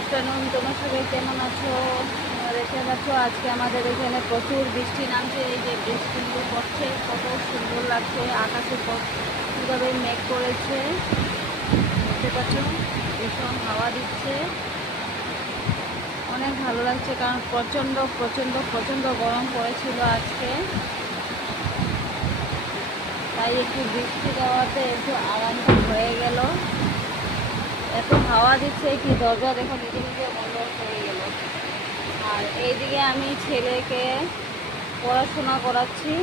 Afternoon, তোমার সবাই কেমন আছো? দেখতে পাচ্ছ আজকে আমাদের এখানে প্রচুর বৃষ্টি নামছে। এই যে বৃষ্টিগুলো পড়ছে, কত সুন্দর লাগছে। আকাশে কীভাবে মেঘ করেছে দেখতে পাচ্ছ, ভীষণ হাওয়া দিচ্ছে, অনেক ভালো লাগছে। কারণ প্রচণ্ড প্রচণ্ড প্রচণ্ড গরম পড়েছিল আজকে, তাই একটু বৃষ্টি দেওয়াতে একটু আরামটা হয়ে গেল। এত হাওয়া দিচ্ছে কি দরজা দেখো নিজে নিজে বন্ধ হয়ে গেল। আর এইদিকে আমি ছেলেকে পড়াশোনা করাচ্ছি।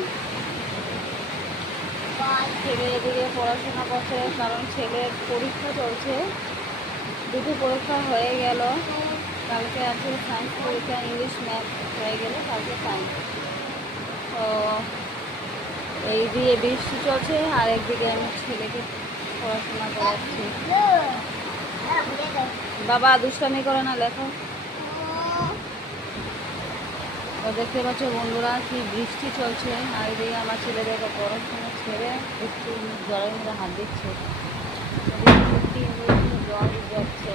ছেলে এদিকে পড়াশোনা করছে, কারণ ছেলের পরীক্ষা চলছে। দুটো পরীক্ষা হয়ে গেল, কালকে আছে সায়েন্স পরীক্ষা, ইংলিশ ম্যাথ হয়ে গেল, কালকে সায়েন্স। তো এই দিয়ে বৃষ্টি চলছে, আর একদিকে আমি ছেলেকে পড়াশোনা করাচ্ছি। বাবা দুষ্টামি করে না, লেখো। তো দেখতে পাচ্ছ বন্ধুরা কি বৃষ্টি চলছে, আর এদিকে আমার ছেলেদেরকে পড়াশোনা ছেড়ে একটু জলের মধ্যে হাত দিচ্ছে, সত্যি জল যাচ্ছে,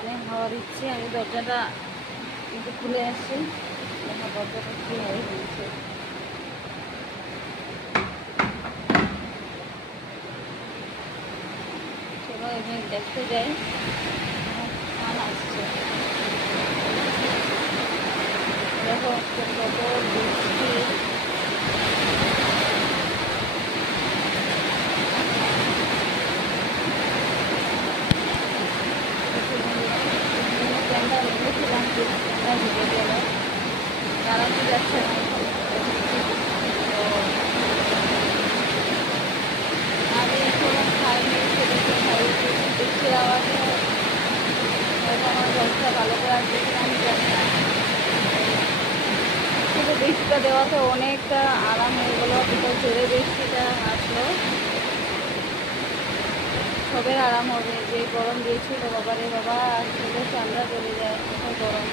অনেক হাওয়া দিচ্ছে। আমি দরজাটা একটু খুলে আসছি, দেখা দরজাটা কি হয়ে গেছে। চলো এখানে দেখতে যাই, ফান আসছে। দেখো কত বৃষ্টি, ক্যামেরা নিয়েছিলাম, ক্যামেরা ঢুকে গেল, চালাতে যাচ্ছে না। তো আমি এখনো খাইনি, ছেলেকে খাইয়েছি। বৃষ্টির আওয়াজে হয়তো আমার জলটা ভালো করে আসবে কিনা আমি জানি না, কিন্তু বৃষ্টিটা দেওয়াতে অনেকটা আরাম হয়ে গেলো। বিকজ জোরে বৃষ্টিটা আসলো, সবের আরাম হবে। যে গরম দিয়েছিল বাবা রে বাবা, আসলে ঠান্ডা চলে যায়, এত গরম।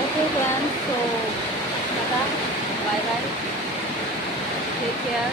ওকে ফ্রেন্ডস, তো tata, bye bye, take care.